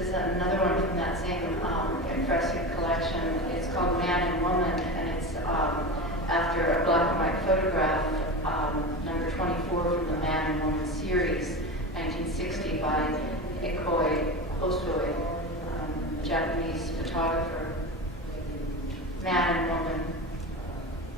There's another one from that same impressive collection. It's called Man and Woman, and it's after a black and white photograph, number 24 from the Man and Woman series, 1960 by Ikoi Hosoi, a Japanese photographer. Man and woman.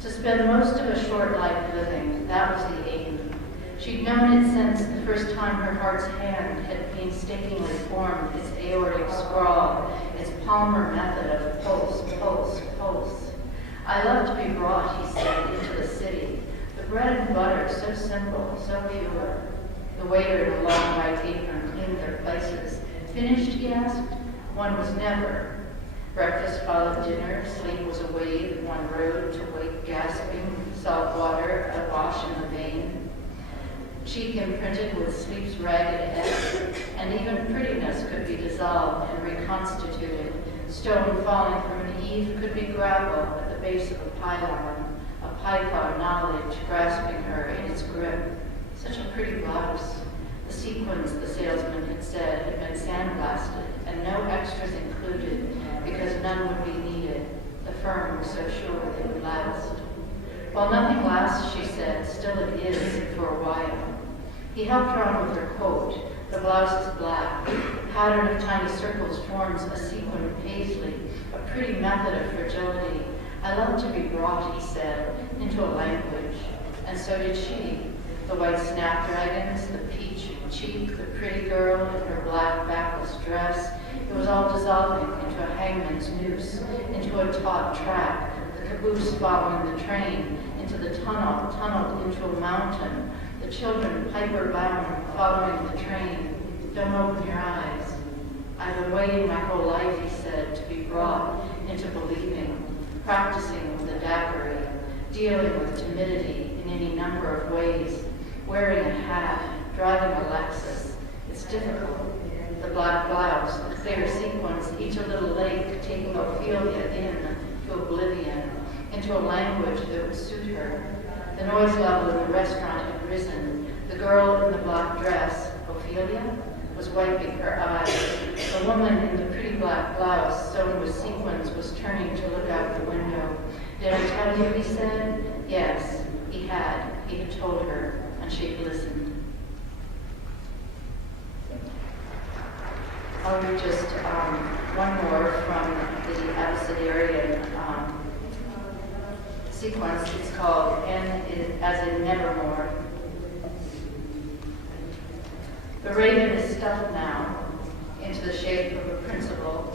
To spend most of a short life living, that was the aim. She'd known it since the first time her heart's hand had painstakingly formed its aortic scrawl, its Palmer method of pulse, pulse, pulse. I love to be brought, he said, into the city. The bread and butter, so simple, so pure. The waiter in a long white apron cleaned their places. Finished, he asked? One was never. Breakfast followed dinner, sleep was a wave, one rode to wake gasping, salt water awash in the vein. Cheek imprinted with sleep's ragged edge, and even prettiness could be dissolved and reconstituted. Stone falling from an eave could be gravel at the base of a pylon, a python knowledge grasping her in its grip. Such a pretty blouse. The sequins, the salesman had said, had been sandblasted, and no extras included, because none would be needed. The firm was so sure they would last. While nothing lasts, she said, still it is for a while. He helped her on with her coat. The blouse is black. The pattern of tiny circles forms a sequin paisley, a pretty method of fragility. I love to be brought, he said, into a language. And so did she. The white snapdragons, the peach cheek, the pretty girl in her black backless dress. It was all dissolving into a hangman's noose, into a taut track, the caboose following the train, into the tunnel, tunneled into a mountain, the children piper bound, following the train. Don't open your eyes. I've been waiting my whole life, he said, to be brought into believing, practicing with the daiquiri, dealing with timidity in any number of ways, wearing a hat, driving a Lexus. It's difficult. The black blouse, the clear sequins, each a little lake, taking Ophelia in to oblivion, into a language that would suit her. The noise level in the restaurant had risen. The girl in the black dress, Ophelia, was wiping her eyes. The woman in the pretty black blouse, sewn with sequins, was turning to look out the window. Did I tell you, he said? Yes, he had. He had told her, and she'd listened. I'll read just one more from the Abecedarian sequence. It's called N as in Nevermore. The raven is stuffed now into the shape of a principal